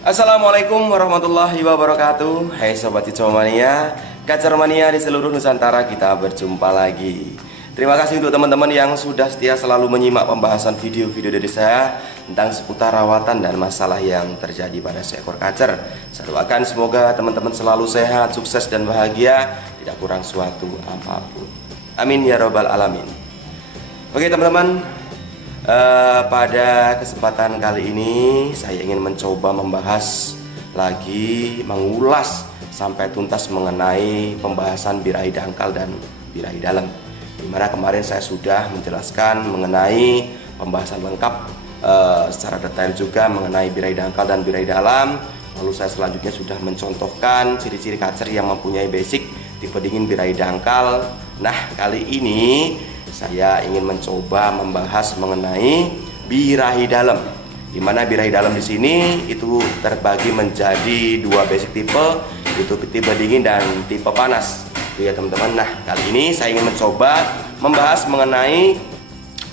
Assalamualaikum warahmatullahi wabarakatuh. Hai Sobat Hijau Mania, Kacer Mania di seluruh Nusantara, kita berjumpa lagi. Terima kasih untuk teman-teman yang sudah setia selalu menyimak pembahasan video-video dari saya tentang seputar rawatan dan masalah yang terjadi pada seekor kacer. Saya doakan semoga teman-teman selalu sehat, sukses dan bahagia, tidak kurang suatu apapun. Amin ya robbal alamin. Oke teman-teman, pada kesempatan kali ini saya ingin mencoba membahas lagi, mengulas sampai tuntas mengenai pembahasan birahi dangkal dan birahi dalam, dimana kemarin saya sudah menjelaskan mengenai pembahasan lengkap secara detail juga mengenai birahi dangkal dan birahi dalam. Lalu saya selanjutnya sudah mencontohkan ciri-ciri kacer yang mempunyai basic tipe dingin birahi dangkal. Nah, kali ini saya ingin mencoba membahas mengenai birahi dalam, di mana birahi dalam di sini itu terbagi menjadi dua basic tipe, yaitu tipe dingin dan tipe panas. Itu ya teman-teman. Nah, kali ini saya ingin mencoba membahas mengenai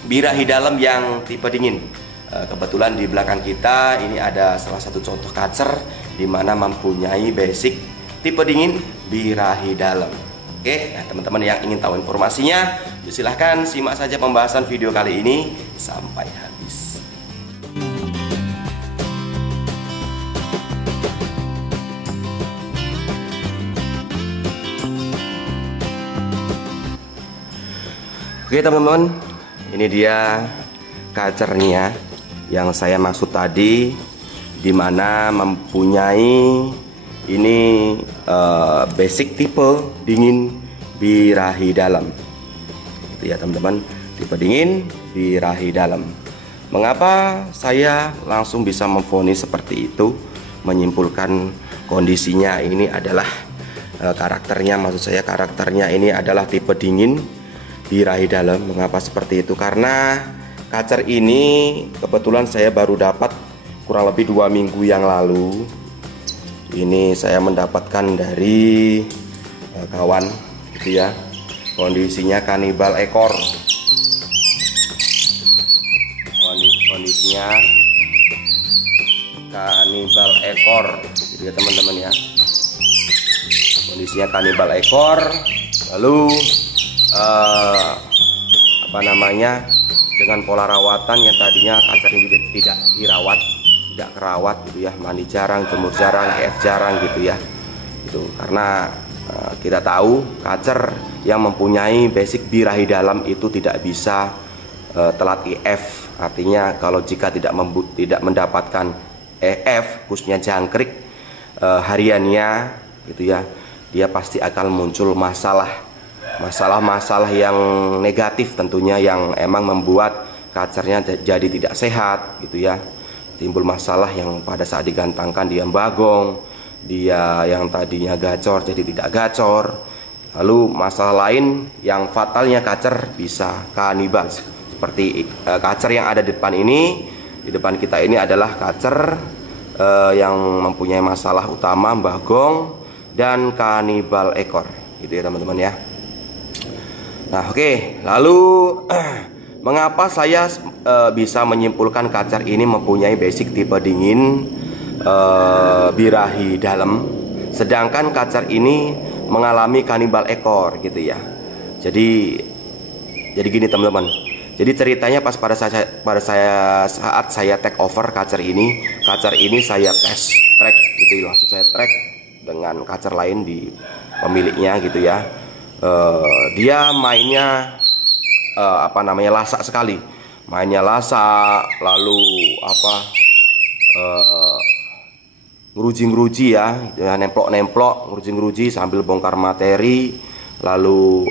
birahi dalam yang tipe dingin. Kebetulan di belakang kita ini ada salah satu contoh kacer di mana mempunyai basic tipe dingin birahi dalam. Oke, nah teman-teman yang ingin tahu informasinya, silahkan simak saja pembahasan video kali ini sampai habis. Oke teman-teman, ini dia kacernya yang saya maksud tadi, dimana mempunyai ini basic tipe dingin birahi dalam. Itu ya teman-teman, tipe dingin birahi dalam. Mengapa saya langsung bisa memvonis seperti itu, menyimpulkan kondisinya ini adalah karakternya, maksud saya karakternya ini adalah tipe dingin birahi dalam. Mengapa seperti itu? Karena kacer ini kebetulan saya baru dapat kurang lebih 2 minggu yang lalu. Ini saya mendapatkan dari kawan gitu ya. Kondisinya kanibal ekor. Kondisinya kanibal ekor gitu ya teman-teman ya. Kondisinya kanibal ekor. Lalu dengan pola rawatan yang tadinya kacer ini tidak dirawat, tidak kerawat gitu ya, mandi jarang, jemur jarang, EF jarang gitu ya. Itu karena kita tahu kacer yang mempunyai basic birahi dalam itu tidak bisa telat EF. Artinya kalau jika tidak mendapatkan EF khususnya jangkrik hariannya gitu ya, dia pasti akan muncul masalah yang negatif tentunya, yang emang membuat kacernya jadi tidak sehat gitu ya. Timbul masalah yang pada saat digantangkan dia bagong, dia yang tadinya gacor jadi tidak gacor. Lalu masalah lain yang fatalnya kacer bisa kanibal, seperti kacer yang ada di depan ini. Di depan kita ini adalah kacer yang mempunyai masalah utama bagong dan kanibal ekor gitu ya teman-teman ya. Nah oke, lalu mengapa saya bisa menyimpulkan kacer ini mempunyai basic tipe dingin birahi dalam, sedangkan kacer ini mengalami kanibal ekor gitu ya. Jadi gini teman-teman. Jadi ceritanya pada saat saya take over kacer ini saya tes track gitu, langsung saya track dengan kacer lain di pemiliknya gitu ya. Dia mainnya lasak sekali, mainnya lasak, lalu ngeruji ya, nemplok ngeruji sambil bongkar materi, lalu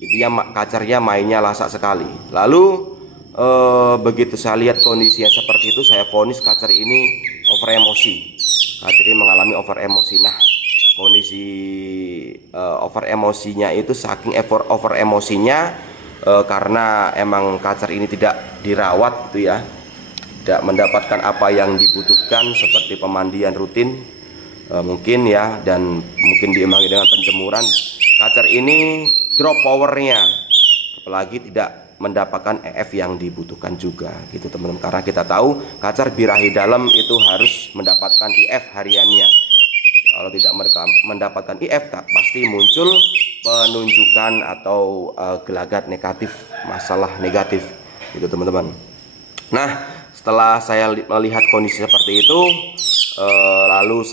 itu ya, kacernya mainnya lasak sekali. Lalu begitu saya lihat kondisinya seperti itu, saya vonis kacer ini over emosi. Kacer ini mengalami over emosi. Nah, kondisi over emosinya itu saking over emosinya karena emang kacer ini tidak dirawat gitu ya, tidak mendapatkan apa yang dibutuhkan seperti pemandian rutin mungkin ya, dan mungkin diimbangi dengan penjemuran. Kacer ini drop powernya, apalagi tidak mendapatkan EF yang dibutuhkan juga gitu teman-teman, karena kita tahu kacer birahi dalam itu harus mendapatkan IF hariannya. Kalau tidak mereka mendapatkan IF, pasti muncul penunjukan atau gelagat negatif, masalah negatif gitu teman-teman. Nah, setelah saya melihat kondisi seperti itu, lalu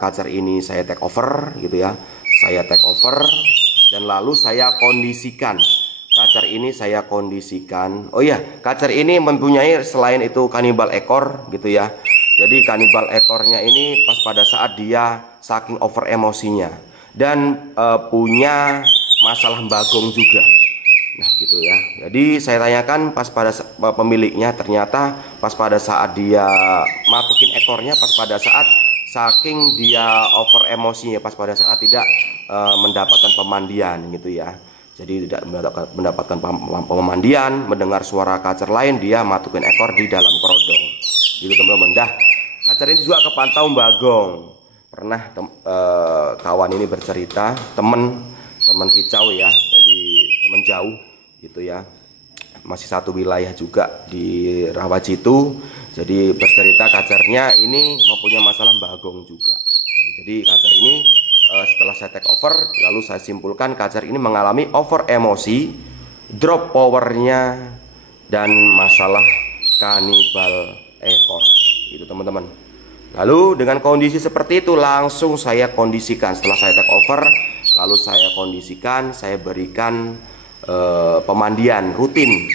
kacer ini saya take over gitu ya. Saya take over dan lalu saya kondisikan kacer ini, saya kondisikan. Oh iya, kacer ini mempunyai selain itu kanibal ekor gitu ya. Jadi kanibal ekornya ini pas pada saat dia saking over emosinya dan punya masalah bagong juga. Nah gitu ya. Jadi saya tanyakan pas pada pemiliknya, ternyata pas pada saat dia matukin ekornya, pas pada saat saking dia over emosinya, pas pada saat tidak mendapatkan pemandian gitu ya. Jadi tidak mendapatkan pemandian, mendengar suara kacer lain, dia matukin ekor di dalam kerodong gitu teman-teman. Dah, kacer ini juga kepantau bagong. Pernah kawan ini bercerita, teman kicau ya, jadi teman jauh gitu ya, masih satu wilayah juga di Rawajitu. Jadi bercerita kacernya ini mempunyai masalah bagong juga. Jadi kacer ini setelah saya take over, lalu saya simpulkan kacer ini mengalami over emosi, drop powernya, dan masalah kanibal ekor itu teman-teman. Lalu dengan kondisi seperti itu langsung saya kondisikan. Setelah saya take over, lalu saya kondisikan, saya berikan pemandian rutin,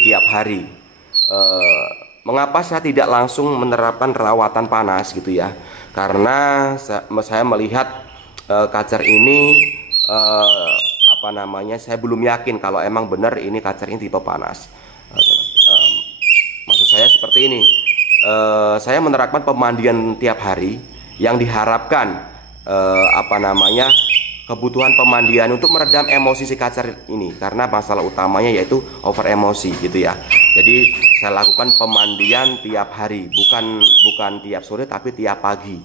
tiap hari. Mengapa saya tidak langsung menerapkan rawatan panas gitu ya? Karena saya melihat kacer ini saya belum yakin kalau emang benar ini kacer ini tipe panas. Maksud saya seperti ini, saya menerapkan pemandian tiap hari yang diharapkan kebutuhan pemandian untuk meredam emosi si kacer ini, karena masalah utamanya yaitu over emosi gitu ya. Jadi saya lakukan pemandian tiap hari, bukan tiap sore tapi tiap pagi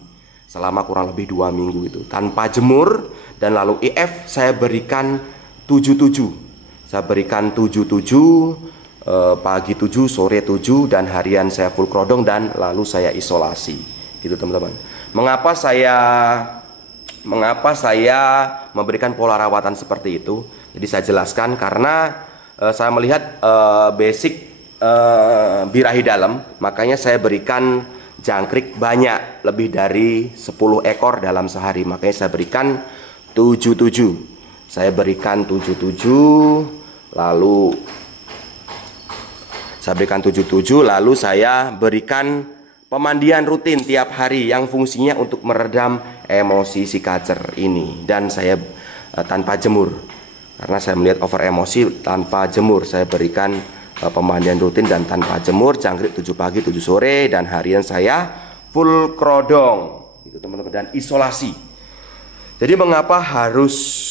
selama kurang lebih 2 minggu itu tanpa jemur. Dan lalu IF saya berikan 7-7, saya berikan 7-7, pagi 7, sore 7, dan harian saya full kerodong dan lalu saya isolasi gitu teman-teman. Mengapa saya memberikan pola rawatan seperti itu? Jadi saya jelaskan karena saya melihat basic birahi dalam, makanya saya berikan jangkrik banyak, lebih dari 10 ekor dalam sehari. Makanya saya berikan 7-7. Saya berikan 7-7, lalu saya berikan pemandian rutin tiap hari yang fungsinya untuk meredam emosi si kacer ini. Dan saya tanpa jemur, karena saya melihat over emosi, tanpa jemur saya berikan pemandian rutin dan tanpa jemur, jangkrik 7 pagi 7 sore, dan harian saya full kerodong gitu teman-teman, dan isolasi. Jadi mengapa harus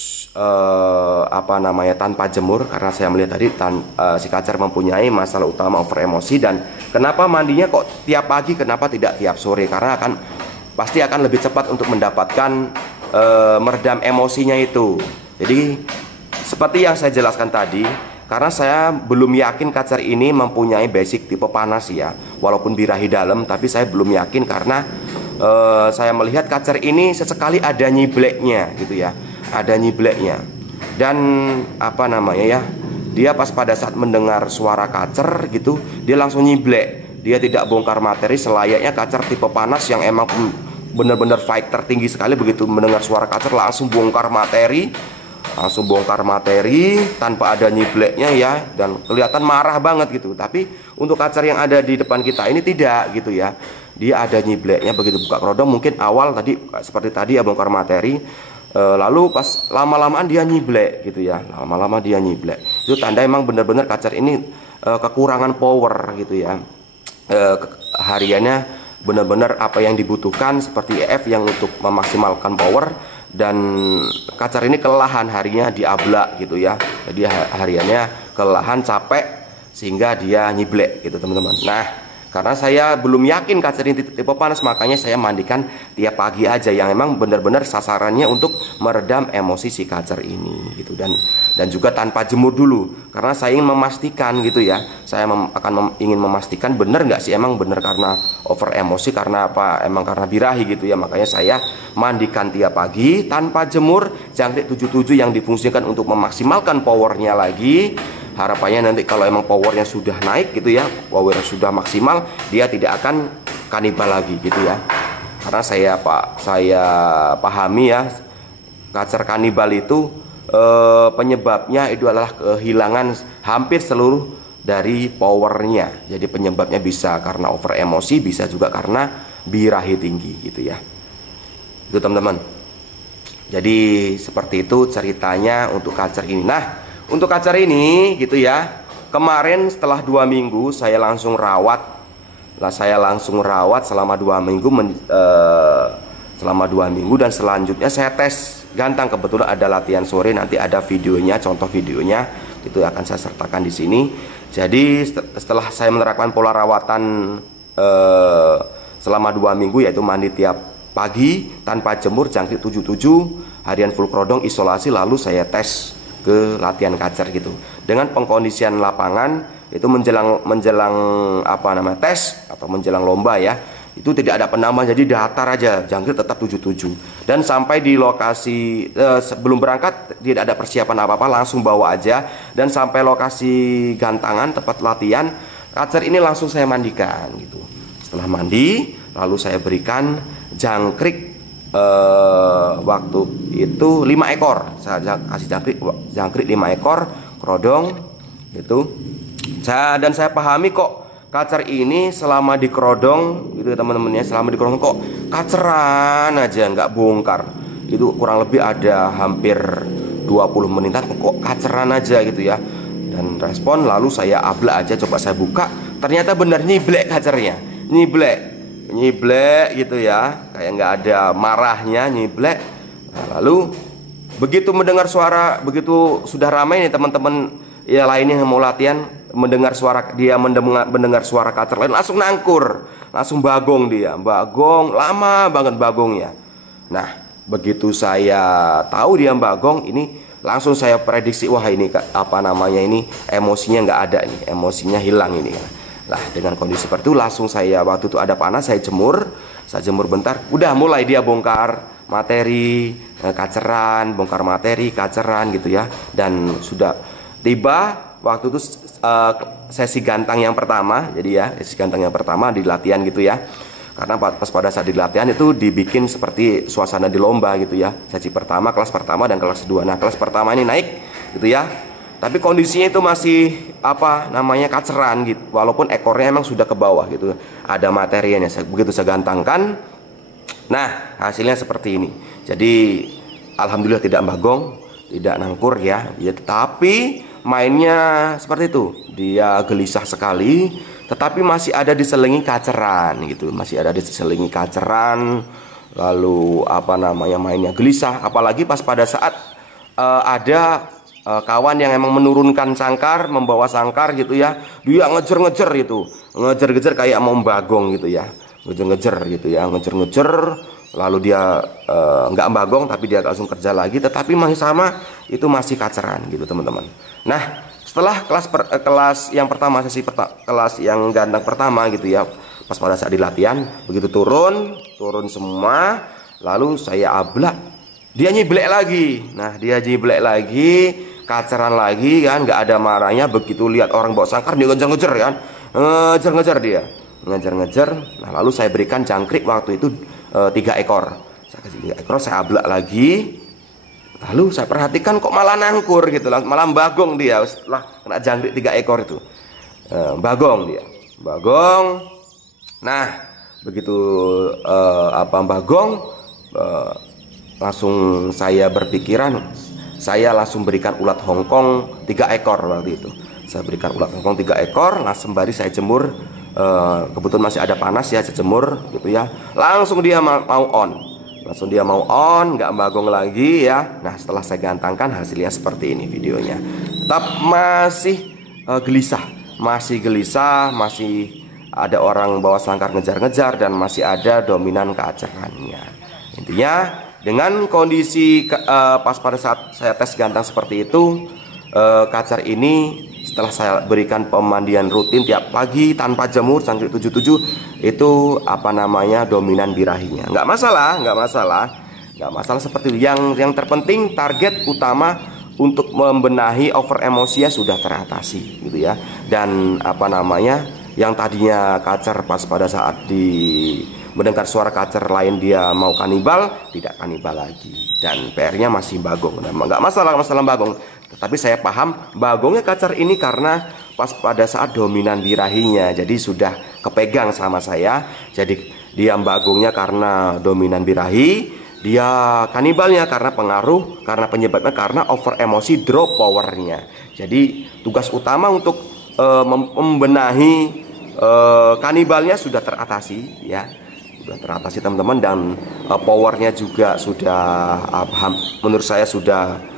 tanpa jemur? Karena saya melihat tadi si kacer mempunyai masalah utama over emosi. Dan kenapa mandinya kok tiap pagi, kenapa tidak tiap sore? Karena pasti akan lebih cepat untuk mendapatkan meredam emosinya itu. Jadi seperti yang saya jelaskan tadi, karena saya belum yakin kacer ini mempunyai basic tipe panas ya, walaupun birahi dalam, tapi saya belum yakin karena saya melihat kacer ini sesekali ada nyibleknya gitu ya, ada nyibleknya. Dan dia pas pada saat mendengar suara kacer gitu, dia langsung nyiblek. Dia tidak bongkar materi selayaknya kacer tipe panas yang emang benar-benar fighter tinggi sekali. Begitu mendengar suara kacer langsung bongkar materi tanpa ada nyibleknya ya, dan kelihatan marah banget gitu. Tapi untuk kacer yang ada di depan kita ini tidak gitu ya, dia ada nyibleknya. Begitu buka kerodong mungkin awal tadi seperti tadi ya, bongkar materi, lalu pas lama-lamaan dia nyiblek gitu ya, lama-lama dia nyiblek. Itu tanda emang benar-benar kacer ini kekurangan power gitu ya. Hariannya benar-benar apa yang dibutuhkan seperti EF yang untuk memaksimalkan power, dan kacer ini kelelahan harinya diablak gitu ya. Jadi hariannya kelelahan, capek, sehingga dia nyiblek gitu teman-teman. Nah, Karena saya belum yakin kacer ini tipe panas, makanya saya mandikan tiap pagi aja, yang emang benar-benar sasarannya untuk meredam emosi si kacer ini gitu. Dan juga tanpa jemur dulu, karena saya ingin memastikan gitu ya, saya ingin memastikan benar nggak sih, emang benar karena over emosi, karena apa, emang karena birahi gitu ya. Makanya saya mandikan tiap pagi tanpa jemur jangkrik 77 yang difungsikan untuk memaksimalkan powernya lagi. Harapannya nanti kalau emang powernya sudah naik gitu ya, powernya sudah maksimal, dia tidak akan kanibal lagi gitu ya. Karena saya pahami ya, kacer kanibal itu penyebabnya itu adalah kehilangan hampir seluruh dari powernya. Jadi penyebabnya bisa karena over emosi, bisa juga karena birahi tinggi gitu ya. Itu teman-teman. Jadi seperti itu ceritanya untuk kacer ini. Nah, untuk kacer ini gitu ya, kemarin setelah 2 minggu saya langsung rawat. Saya langsung rawat selama 2 minggu, selama 2 minggu, dan selanjutnya saya tes gantang. Kebetulan ada latihan sore, nanti ada videonya, contoh videonya itu akan saya sertakan di sini. Jadi setelah saya menerapkan pola rawatan selama 2 minggu, yaitu mandi tiap pagi tanpa jemur jangkrik 77, harian full krodong isolasi, lalu saya tes ke latihan kacer gitu. Dengan pengkondisian lapangan itu menjelang tes atau menjelang lomba ya, itu tidak ada penambah, jadi datar aja, jangkrik tetap 77. Dan sampai di lokasi sebelum berangkat tidak ada persiapan apa-apa, langsung bawa aja. Dan sampai lokasi gantangan tempat latihan kacer ini langsung saya mandikan gitu. Setelah mandi, lalu saya berikan jangkrik waktu itu 5 ekor. Saya kasih jangkrik 5 ekor krodong itu. Dan saya pahami kok kacer ini selama di krodong gitu teman-teman ya, selama di krodong kok kaceran aja, nggak bongkar. Itu kurang lebih ada hampir 20 menitan kok kaceran aja gitu ya. Dan respon, lalu saya ablak aja, coba saya buka, ternyata benar nyiblek kacernya, nyiblek gitu ya, kayak nggak ada marahnya, nyiblek. Nah, lalu begitu mendengar suara, begitu sudah ramai nih teman-teman ya lainnya yang mau latihan, mendengar suara kacer lain, langsung nangkur, langsung bagong dia, lama banget bagongnya. Nah, begitu saya tahu dia bagong, ini langsung saya prediksi, wah ini ini emosinya nggak ada nih, emosinya hilang ini. Lah, dengan kondisi seperti itu langsung saya, waktu itu ada panas, saya jemur bentar, udah mulai dia bongkar materi kaceran, gitu ya. Dan sudah tiba waktu itu sesi gantang yang pertama, jadi ya sesi gantang yang pertama di latihan gitu ya. Karena pas pada saat di latihan itu dibikin seperti suasana di lomba gitu ya. Sesi pertama, kelas pertama dan kelas kedua. Nah, kelas pertama ini naik gitu ya, tapi kondisinya itu masih kaceran gitu, walaupun ekornya emang sudah ke bawah gitu, ada materinya. Begitu saya gantangkan, nah hasilnya seperti ini. Jadi alhamdulillah tidak bagong, tidak nangkur ya, tetapi mainnya seperti itu, dia gelisah sekali, tetapi masih ada diselingi kaceran gitu, lalu mainnya gelisah. Apalagi pas pada saat ada kawan yang emang menurunkan sangkar, membawa sangkar gitu ya, dia ngejer kayak mau bagong gitu ya, ngejer, lalu dia nggak bagong, tapi dia langsung kerja lagi, tetapi masih sama, itu masih kaceran gitu teman-teman. Nah, setelah kelas yang pertama, kelas yang gantang pertama gitu ya, pas pada saat di latihan, begitu turun semua, lalu saya ablak, dia nyiblek lagi. Nah, dia nyiblek lagi, kaceran lagi kan, nggak ada marahnya. Begitu lihat orang bawa sangkar, dia ngejar kan, ngejar. Nah, lalu saya berikan jangkrik waktu itu 3 ekor. Saya kasih 3 ekor, saya ablak lagi. Lalu saya perhatikan kok malah nangkur gitu, malah bagong dia setelah kena jangkrik 3 ekor itu. Bagong. Nah, begitu bagong, langsung saya berpikiran, saya langsung berikan ulat Hongkong 3 ekor waktu itu. Saya berikan ulat Hongkong 3 ekor, langsung sembari saya jemur. Kebetulan masih ada panas ya, saya jemur gitu ya. Langsung dia mau on, nggak bagong lagi ya. Nah, setelah saya gantangkan, hasilnya seperti ini videonya. Tetap masih gelisah, masih ada orang bawa sangkar ngejar-ngejar, dan masih ada dominan keacerannya. Intinya dengan kondisi pas pada saat saya tes gantang seperti itu, kacer ini setelah saya berikan pemandian rutin tiap pagi tanpa jemur jangkrik 77, itu apa namanya, dominan birahinya. Nggak masalah seperti itu. Yang terpenting target utama untuk membenahi over emosi sudah teratasi gitu ya. Dan apa namanya, yang tadinya kacer pas pada saat mendengar suara kacer lain dia mau kanibal, tidak kanibal lagi. Dan PR-nya masih bagong. Nah, nggak masalah bagong. Tetapi saya paham bagongnya kacer ini karena pas pada saat dominan birahinya, jadi sudah kepegang sama saya. Jadi dia bagongnya karena dominan birahi, dia kanibalnya karena pengaruh, karena penyebabnya karena over emosi, drop powernya. Jadi tugas utama untuk membenahi kanibalnya sudah teratasi ya, sudah teratasi teman-teman. Dan powernya juga sudah menurut saya sudah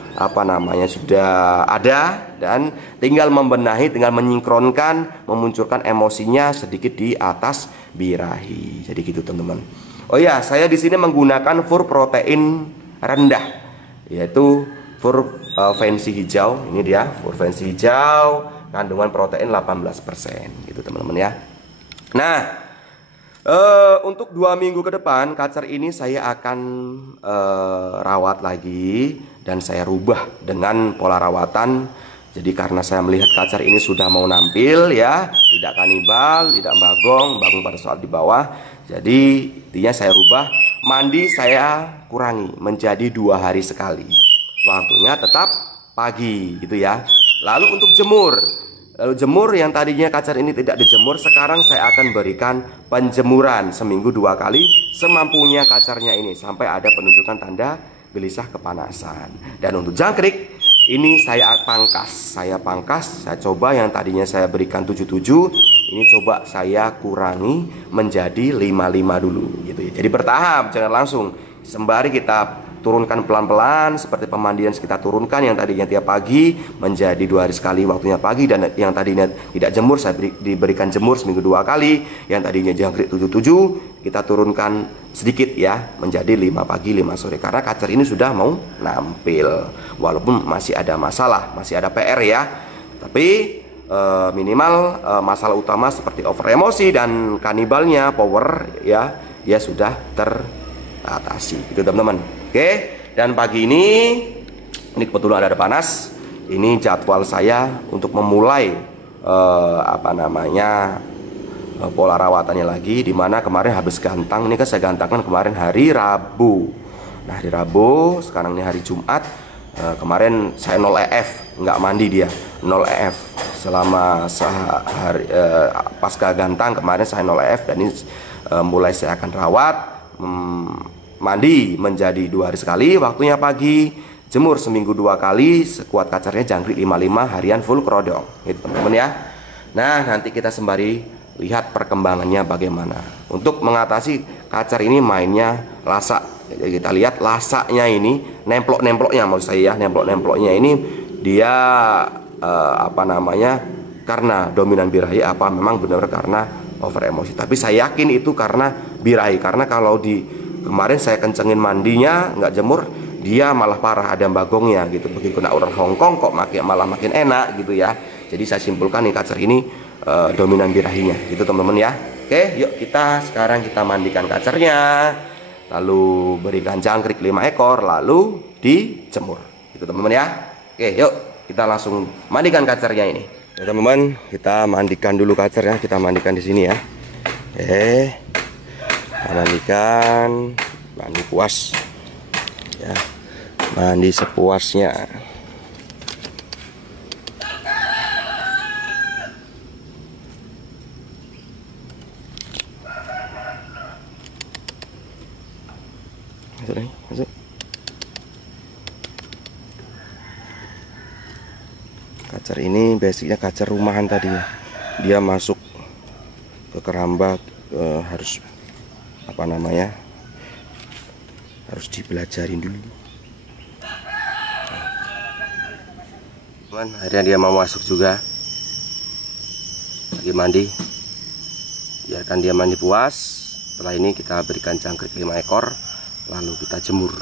sudah ada, dan tinggal membenahi, tinggal menyingkronkan, memunculkan emosinya sedikit di atas birahi. Jadi gitu teman-teman. Oh ya, saya di sini menggunakan fur protein rendah, yaitu fur fancy hijau. Ini dia fur fancy hijau, kandungan protein 18% gitu teman-teman ya. Nah, untuk 2 minggu ke depan kacer ini saya akan rawat lagi, dan saya rubah dengan pola rawatan. Jadi karena saya melihat kacer ini sudah mau nampil ya, tidak kanibal, tidak bagong pada saat di bawah. Jadi intinya saya rubah, mandi saya kurangi menjadi 2 hari sekali, waktunya tetap pagi gitu ya. Lalu untuk jemur yang tadinya kacer ini tidak dijemur, sekarang saya akan berikan penjemuran seminggu 2 kali semampunya kacernya ini sampai ada penunjukan tanda gelisah kepanasan. Dan untuk jangkrik ini saya pangkas, saya coba yang tadinya saya berikan 77, ini coba saya kurangi menjadi 55 dulu gitu ya. Jadi bertahap, jangan langsung, sembari kita turunkan pelan-pelan. Seperti pemandian kita turunkan, yang tadinya tiap pagi menjadi 2 hari sekali, waktunya pagi. Dan yang tadinya tidak jemur, saya diberikan jemur seminggu 2 kali. Yang tadinya jangkrik 77, kita turunkan sedikit ya, menjadi 5 pagi 5 sore, karena kacer ini sudah mau nampil. Walaupun masih ada masalah, masih ada PR ya, tapi minimal masalah utama seperti over emosi dan kanibalnya power ya, dia sudah teratasi gitu teman-teman. Oke, dan pagi ini kebetulan ada panas. Ini jadwal saya untuk memulai pola rawatannya lagi, dimana kemarin habis gantang. Ini kan saya gantangkan kemarin hari Rabu. Nah, hari Rabu, sekarang ini hari Jumat. Kemarin saya 0 EF, nggak mandi dia, 0 EF selama sehari. Pasca gantang kemarin saya 0 EF, dan ini mulai saya akan rawat. Mandi menjadi 2 hari sekali, waktunya pagi. Jemur seminggu 2 kali, sekuat kacernya jangkrik 55 harian full kerodong gitu teman-teman ya. Nah, nanti kita sembari lihat perkembangannya bagaimana. Untuk mengatasi kacer ini mainnya lasak. Jadi kita lihat lasaknya ini, nemplok-nemploknya maksud saya ya, nemplok-nemploknya ini dia karena dominan birahi apa memang benar-benar karena over emosi. Tapi saya yakin itu karena birahi, karena kalau kemarin saya kencengin mandinya, nggak jemur, dia malah parah, ada bagongnya gitu. Begitu kena orang Hongkong kok malah makin enak gitu ya. Jadi saya simpulkan nih kacer ini dominan birahinya gitu teman-teman ya. Oke, yuk sekarang kita mandikan kacernya, lalu berikan jangkrik 5 ekor, lalu dijemur gitu teman-teman ya. Oke, yuk kita langsung mandikan kacernya ini ya teman-teman. Kita mandikan dulu kacernya, kita mandikan di sini ya. Oke, kita mandikan, mandi puas ya, mandi sepuasnya. Masuk. Kacer ini basicnya kacer rumahan tadi ya. Dia masuk ke keramba, harus harus dipelajarin dulu. Akhirnya dia mau masuk juga, lagi mandi. biarkan dia mandi puas. Setelah ini kita berikan jangkrik 5 ekor, lalu kita jemur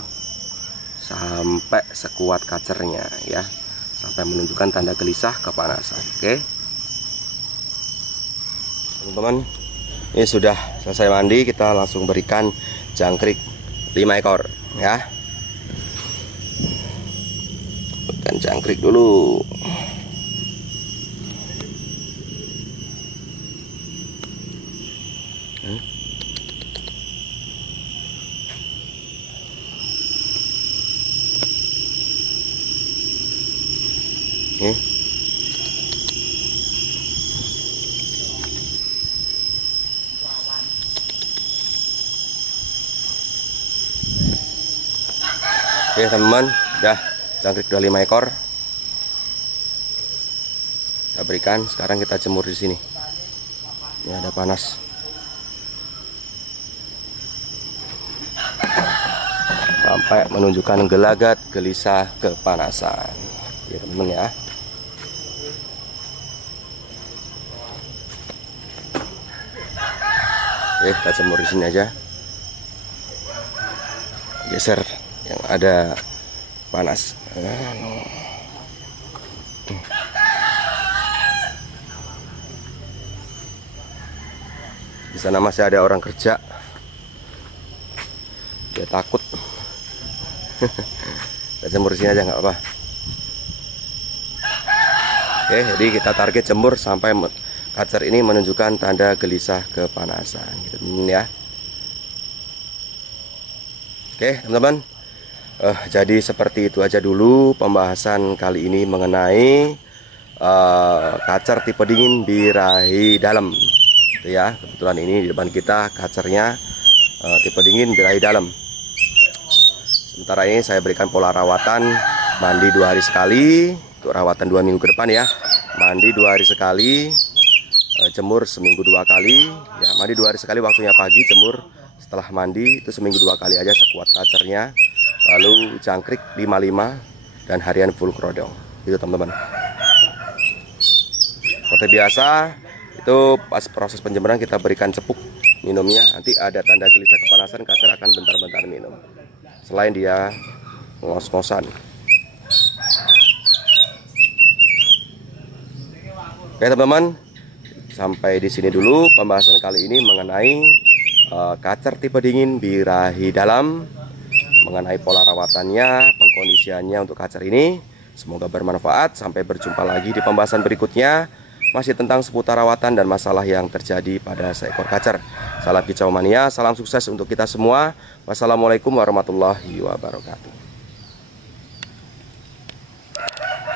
sampai sekuat kacernya ya, sampai menunjukkan tanda gelisah kepanasan. Oke teman-teman, ini sudah selesai mandi, kita langsung berikan jangkrik 5 ekor ya. Berikan jangkrik dulu. Oke teman-teman, udah jangkrik udah 5 ekor kita berikan. Sekarang kita jemur di sini. Ini ada panas. Sampai menunjukkan gelagat, gelisah, kepanasan. Ya teman-teman ya. Oke, kita jemur di sini aja. Geser yang ada panas. Di sana masih ada orang kerja, dia takut. Kita jemur di sini aja nggak apa-apa. Oke, jadi kita target jemur sampai kacer ini menunjukkan tanda gelisah kepanasan gitu ya. Oke teman-teman, jadi seperti itu aja dulu pembahasan kali ini mengenai kacer tipe dingin birahi dalam itu ya. Kebetulan ini di depan kita kacernya tipe dingin birahi dalam. Sementara ini saya berikan pola rawatan, mandi 2 hari sekali untuk rawatan 2 minggu ke depan ya. Mandi 2 hari sekali, jemur seminggu 2 kali ya. Mandi 2 hari sekali, waktunya pagi, jemur setelah mandi itu seminggu 2 kali aja sekuat kacernya. Lalu jangkrik 55 dan harian full kerodong itu teman-teman. Seperti biasa itu pas proses penjemuran kita berikan cepuk minumnya. Nanti ada tanda gelisah kepanasan, kacer akan bentar-bentar minum selain dia ngos-ngosan. Oke teman-teman, sampai di sini dulu pembahasan kali ini mengenai kacer tipe dingin birahi dalam, mengenai pola rawatannya, pengkondisiannya untuk kacer ini. Semoga bermanfaat. Sampai berjumpa lagi di pembahasan berikutnya, masih tentang seputar rawatan dan masalah yang terjadi pada seekor kacer. Salam kicau mania, salam sukses untuk kita semua. Wassalamualaikum warahmatullahi wabarakatuh.